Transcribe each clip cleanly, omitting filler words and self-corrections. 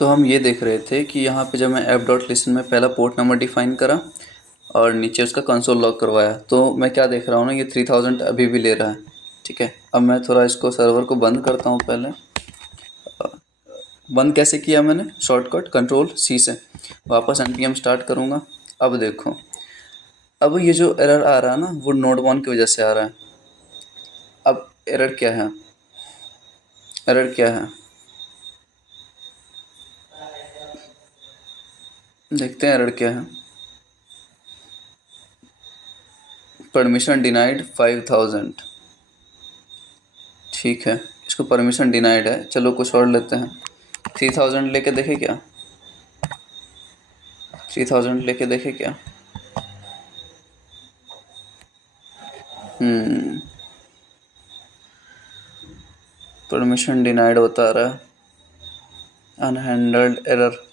तो हम ये देख रहे थे कि यहाँ पे जब मैं ऐप डॉट लिसन में पहला पोर्ट नंबर डिफाइन करा और नीचे उसका कंसोल लॉग करवाया, तो मैं क्या देख रहा हूँ ना, ये 3000 अभी भी ले रहा है। ठीक है, अब मैं थोड़ा इसको सर्वर को बंद करता हूँ। पहले बंद कैसे किया मैंने, शॉर्टकट कंट्रोल सी से। वापस npm स्टार्ट करूँगा। अब देखो, अब ये जो एरर आ रहा है ना, वो नोड वन की वजह से आ रहा है। अब एरर क्या है, एरर क्या है देखते हैं एरर क्या है। Permission denied 5000। ठीक है, इसको परमिशन डिनाइड है, चलो कुछ और लेते हैं। 3000 लेके देखे क्या, 3000 लेके देखे क्या। परमिशन डिनाइड बता रहा है, अनहैंडल्ड एरर।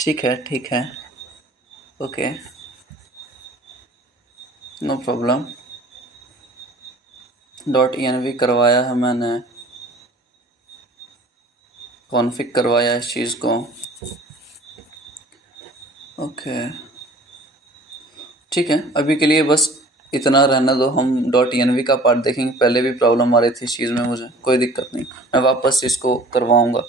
ठीक है, ठीक है, ओके, नो प्रॉब्लम। .env करवाया है मैंने, कॉन्फ़िग करवाया इस चीज़ को। ओके, ठीक है, अभी के लिए बस इतना रहने दो। हम .env का पार्ट देखेंगे, पहले भी प्रॉब्लम आ रही थी इस चीज़ में मुझे, कोई दिक्कत नहीं, मैं वापस इसको करवाऊँगा।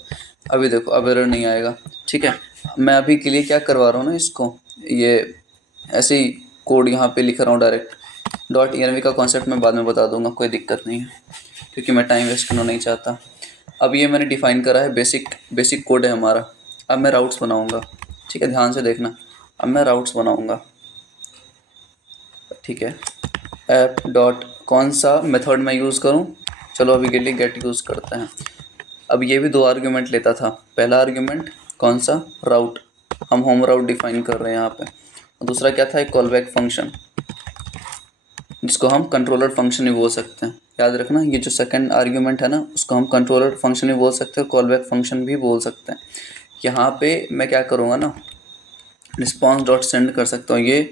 अभी देखो, अब एरर नहीं आएगा। ठीक है, मैं अभी के लिए क्या करवा रहा हूँ ना, इसको ये ऐसे ही कोड यहाँ पे लिख रहा हूँ डायरेक्ट। .env का कॉन्सेप्ट मैं बाद में बता दूंगा, कोई दिक्कत नहीं है, क्योंकि मैं टाइम वेस्ट करना नहीं चाहता। अब ये मैंने डिफ़ाइन करा है, बेसिक कोड है हमारा। अब मैं राउट्स बनाऊंगा। ठीक है, ध्यान से देखना, अब मैं राउट्स बनाऊंगा। ठीक है, ऐप डॉट कौन सा मेथड मैं यूज़ करूं, चलो अभी के लिए गेट यूज़ करते हैं। अब ये भी दो आर्ग्यूमेंट लेता था। पहला आर्ग्यूमेंट कौन सा, राउट, हम होम राउट डिफाइन कर रहे हैं यहाँ पे। और दूसरा क्या था, एक कॉलबैक फंक्शन, जिसको हम कंट्रोलर फंक्शन भी बोल सकते हैं। याद रखना, ये जो सेकंड आर्ग्यूमेंट है ना, उसको हम कंट्रोलर फंक्शन भी बोल सकते हैं और कॉलबैक फंक्शन भी बोल सकते हैं। यहाँ पे मैं क्या करूँगा ना, रिस्पॉन्स डॉट सेंड कर सकता हूँ। ये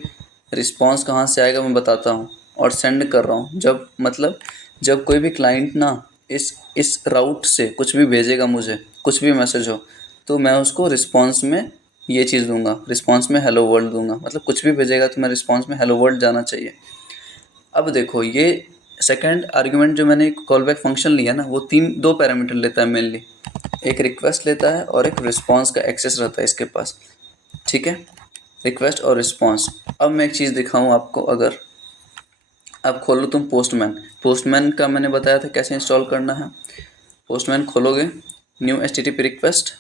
रिस्पॉन्स कहाँ से आएगा मैं बताता हूँ, और सेंड कर रहा हूँ जब, मतलब जब कोई भी क्लाइंट ना इस राउट से कुछ भी भेजेगा मुझे, कुछ भी मैसेज हो, तो मैं उसको रिस्पॉन्स में ये चीज़ दूंगा, रिस्पॉन्स में हेलो वर्ल्ड दूंगा। मतलब कुछ भी भेजेगा तो मैं रिस्पॉन्स में हेलो वर्ल्ड जाना चाहिए। अब देखो, ये सेकंड आर्ग्यूमेंट जो मैंने कॉल बैक फंक्शन लिया ना, वो दो पैरामीटर लेता है मेनली। एक रिक्वेस्ट लेता है और एक रिस्पॉन्स का एक्सेस रहता है इसके पास। ठीक है, रिक्वेस्ट और रिस्पॉन्स। अब मैं एक चीज़ दिखाऊं आपको, अगर आप खोलो तुम पोस्टमैन का मैंने बताया था कैसे इंस्टॉल करना है। पोस्टमैन खोलोगे, न्यू HTTP रिक्वेस्ट,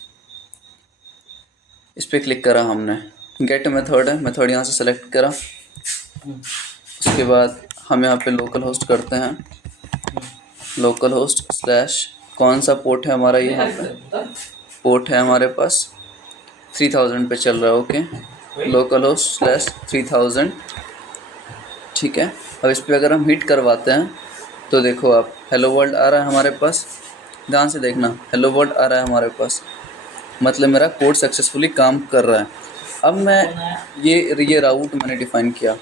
इस पर क्लिक करा हमने, गेट मेथड है, मेथड यहाँ से सेलेक्ट करा। उसके बाद हम यहाँ पे लोकल होस्ट करते हैं, लोकल होस्ट स्लैश कौन सा पोर्ट है हमारा, यहाँ पे पोर्ट है हमारे पास 3000 पे चल रहा है। Okay, local host slash 3000। ठीक है, अब इस पर अगर हम हिट करवाते हैं तो देखो आप, हेलो वर्ल्ड आ रहा है हमारे पास। ध्यान से देखना, हेलो वर्ल्ड आ रहा है हमारे पास, मतलब मेरा कोड सक्सेसफुली काम कर रहा है। अब मैं ये राउट मैंने डिफाइन किया,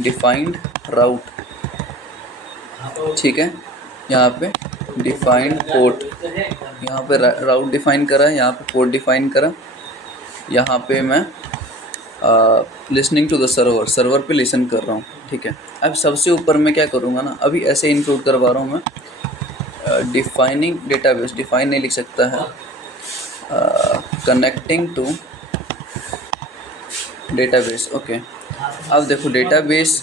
डिफाइंड राउट। ठीक है, यहाँ पे डिफाइंड पोर्ट, यहाँ पे राउट डिफाइन करा, यहाँ पे पोर्ट डिफाइन करा, यहाँ पे मैं लिसनिंग टू द सर्वर पे लिसन कर रहा हूँ। ठीक है, अब सबसे ऊपर मैं क्या करूँगा ना, अभी ऐसे इंक्लूड करवा रहा हूँ मैं, डिफाइनिंग डेटाबेस, डिफाइन नहीं लिख सकता है, कनेक्टिंग टू डेटाबेस। ओके, अब देखो डेटाबेस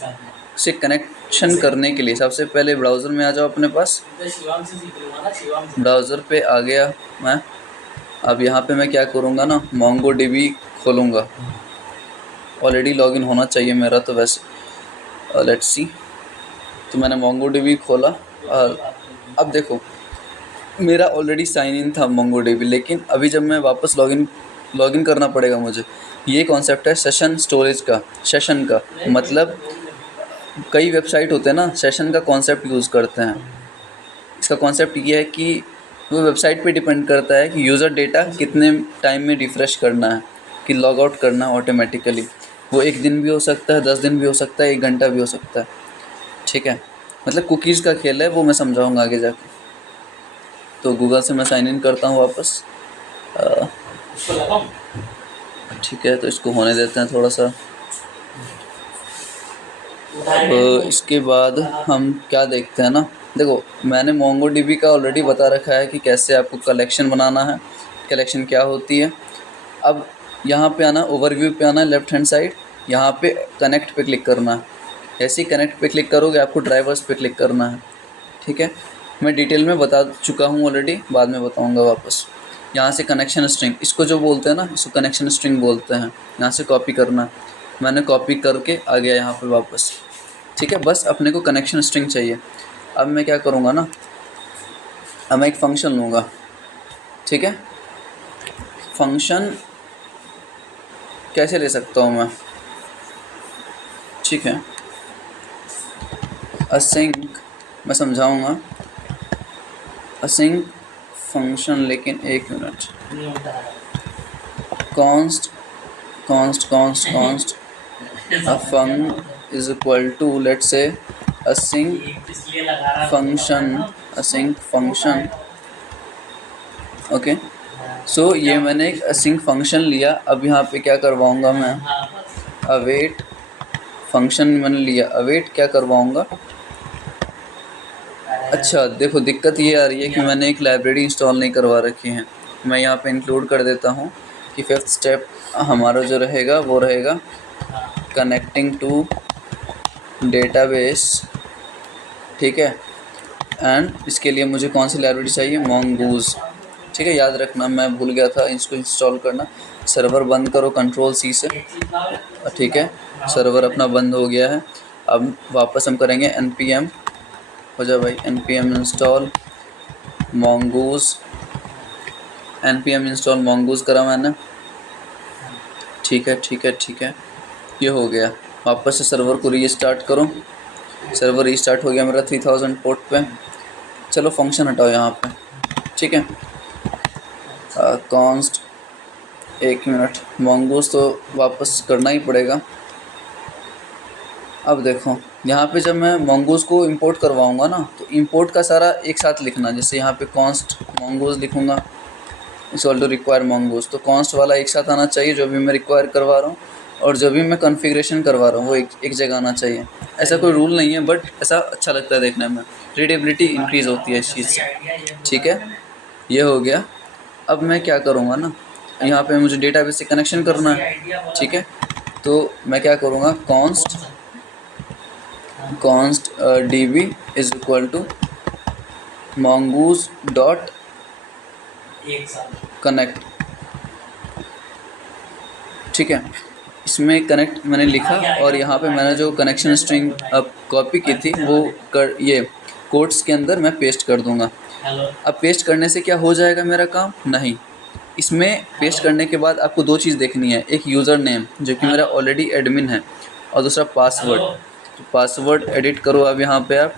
से कनेक्शन करने के लिए सबसे पहले ब्राउज़र में आ जाओ अपने पास। ब्राउज़र पे आ गया मैं। अब यहाँ पे मैं क्या करूँगा ना, MongoDB खोलूँगा। ऑलरेडी लॉगिन होना चाहिए मेरा तो वैसे, लेट्स सी। तो मैंने MongoDB खोला और अब देखो मेरा ऑलरेडी साइन इन था MongoDB, लेकिन अभी जब मैं वापस लॉगिन करना पड़ेगा मुझे। ये कॉन्सेप्ट है सेशन स्टोरेज का, सेशन का मतलब कई वेबसाइट होते हैं ना, सेशन का कॉन्सेप्ट यूज़ करते हैं। इसका कॉन्सेप्ट ये है कि वो वेबसाइट पे डिपेंड करता है कि यूज़र डेटा कितने टाइम में रिफ़्रेश करना है, कि लॉग आउट करना है ऑटोमेटिकली। वो 1 दिन भी हो सकता है, 10 दिन भी हो सकता है, 1 घंटा भी हो सकता है। ठीक है, मतलब कुकीज़ का खेल है, वो मैं समझाऊंगा आगे जाके। तो गूगल से मैं साइन इन करता हूँ वापस, ठीक है, तो इसको होने देते हैं थोड़ा सा। अब इसके बाद हम क्या देखते हैं ना, देखो मैंने मोंगोडीबी का ऑलरेडी बता रखा है कि कैसे आपको कलेक्शन बनाना है, कलेक्शन क्या होती है। अब यहाँ पे आना, ओवरव्यू पे आना, लेफ्ट हैंड साइड, यहाँ पे कनेक्ट पे क्लिक करना है। जैसे ही कनेक्ट पे क्लिक करोगे आपको ड्राइवर्स पे क्लिक करना है। ठीक है, मैं डिटेल में बता चुका हूँ ऑलरेडी, बाद में बताऊँगा वापस। यहाँ से कनेक्शन स्ट्रिंग, इसको जो बोलते हैं ना, इसको कनेक्शन स्ट्रिंग बोलते हैं। यहाँ से कॉपी करना है, मैंने कॉपी करके आ गया यहाँ पे वापस। ठीक है, बस अपने को कनेक्शन स्ट्रिंग चाहिए। अब मैं क्या करूँगा ना, अब मैं एक फंक्शन लूँगा। ठीक है, फंक्शन कैसे ले सकता हूँ मैं, ठीक है, असिंक मैं समझाऊँगा। असिंक फंक्शन, लेकिन एक minute, const const const const fun is equal to, let's say async function. Okay, so ये मैंने एक असिंक फंक्शन लिया। अब यहाँ पे क्या करवाऊँगा मैं, अवेट फंक्शन मैंने लिया, अवेट क्या करवाऊँगा। अच्छा देखो, दिक्कत ये आ रही है कि मैंने एक लाइब्रेरी इंस्टॉल नहीं करवा रखी है। मैं यहाँ पे इंक्लूड कर देता हूँ कि 5th स्टेप हमारा जो रहेगा वो रहेगा कनेक्टिंग टू डेटाबेस। ठीक है, एंड इसके लिए मुझे कौन सी लाइब्रेरी चाहिए, मोंगूज। ठीक है, याद रखना, मैं भूल गया था इसको इंस्टॉल करना। सर्वर बंद करो Ctrl+C से। ठीक है, सर्वर अपना बंद हो गया है। अब वापस हम करेंगे npm, हो जाए भाई, npm install mongoose. npm install mongoose करा मैंने। ठीक है ठीक है ठीक है, ये हो गया। वापस से सर्वर को रीस्टार्ट करो। सर्वर रीस्टार्ट हो गया मेरा 3000 पोर्ट पे। चलो फंक्शन हटाओ यहाँ पे। ठीक है, कॉन्स्ट, एक मिनट, मोंगूज तो वापस करना ही पड़ेगा। अब देखो यहाँ पे जब मैं मोंगूज को इंपोर्ट करवाऊँगा ना, तो इंपोर्ट का सारा एक साथ लिखना। जैसे यहाँ पे कॉन्स्ट मोंगूज लिखूँगा, it's all to require mongoose, तो कॉन्स्ट वाला एक साथ आना चाहिए जो भी मैं रिक्वायर करवा रहा हूँ, और जो भी मैं कॉन्फ़िगरेशन करवा रहा हूँ वो एक जगह आना चाहिए। ऐसा कोई रूल नहीं है, बट ऐसा अच्छा लगता है देखने में, रीडेबिलिटी इंक्रीज़ होती है इस चीज़ से। ठीक है, ये हो गया। अब मैं क्या करूँगा ना, यहाँ पे मुझे डेटाबेस से कनेक्शन करना है। ठीक है, तो मैं क्या करूँगा, const db is equal to mongoose dot connect. ठीक है, इसमें कनेक्ट मैंने लिखा, और यहाँ पे मैंने जो कनेक्शन स्ट्रिंग अब कॉपी की थी वो ये कोट्स के अंदर मैं पेस्ट कर दूँगा। अब पेस्ट करने से क्या हो जाएगा मेरा काम, नहीं, इसमें पेस्ट करने के बाद आपको दो चीज़ देखनी है, एक यूज़र नेम जो कि मेरा ऑलरेडी एडमिन है, और दूसरा पासवर्ड। तो पासवर्ड एडिट करो अब यहाँ पे आप,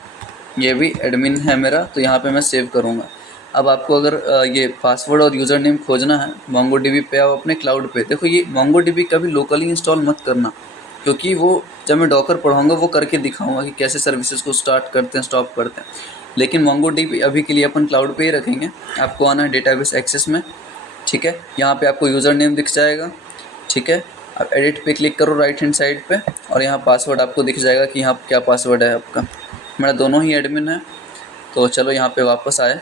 ये भी एडमिन है मेरा, तो यहाँ पे मैं सेव करूँगा। अब आपको अगर ये पासवर्ड और यूज़र नेम खोजना है मोंगोडीबी पे, आप अपने क्लाउड पे देखो। ये मोंगोडीबी कभी लोकली इंस्टॉल मत करना, क्योंकि वो जब मैं डॉकर पढ़ाऊँगा वो करके दिखाऊँगा कि कैसे सर्विसेज को स्टार्ट करते हैं, स्टॉप करते हैं। लेकिन मोंगोडीबी अभी के लिए अपन क्लाउड पे ही रखेंगे। आपको आना है डेटाबेस एक्सेस में। ठीक है, यहाँ पे आपको यूज़र नेम दिख जाएगा। ठीक है, आप एडिट पे क्लिक करो राइट हैंड साइड पे, और यहाँ पासवर्ड आपको दिख जाएगा कि यहाँ क्या पासवर्ड है आपका। मेरा दोनों ही एडमिन है, तो चलो यहाँ पे वापस आए,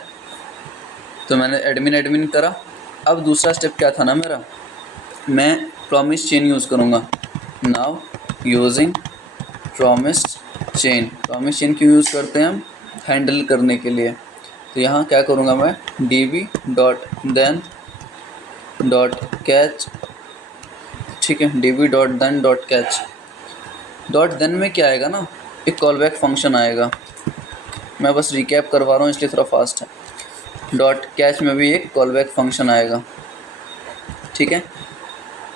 तो मैंने एडमिन करा। अब दूसरा स्टेप क्या था ना मेरा, मैं प्रॉमिस चेन यूज़ करूँगा। नाउ यूजिंग प्रॉमिस चेन क्यों यूज़ करते हैं हम, हैंडल करने के लिए। तो यहाँ क्या करूँगा मैं, db dot then dot catch. ठीक है, db dot then dot catch. Dot then में क्या आएगा ना, एक कॉल बैक फंक्शन आएगा। मैं बस रिकैप करवा रहा हूँ इसलिए थोड़ा फास्ट है। डॉट कैच में भी एक कॉल बैक फंक्शन आएगा। ठीक है,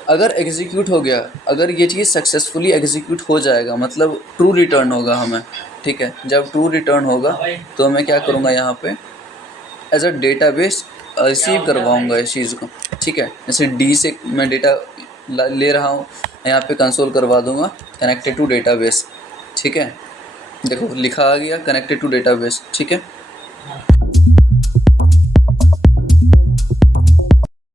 अगर एग्जीक्यूट हो गया, अगर ये चीज़ सक्सेसफुली एग्जीक्यूट हो जाएगा, मतलब ट्रू रिटर्न होगा हमें। ठीक है, जब ट्रू रिटर्न होगा तो मैं क्या करूँगा, यहाँ पे एज अ डेटाबेस रिसीव करवाऊँगा इस चीज़ को। ठीक है, जैसे डी से मैं डेटा ले रहा हूँ, यहाँ पे कंसोल करवा दूँगा कनेक्टेड टू डेटाबेस। ठीक है, देखो लिखा आ गया कनेक्टेड टू डेटाबेस। ठीक है,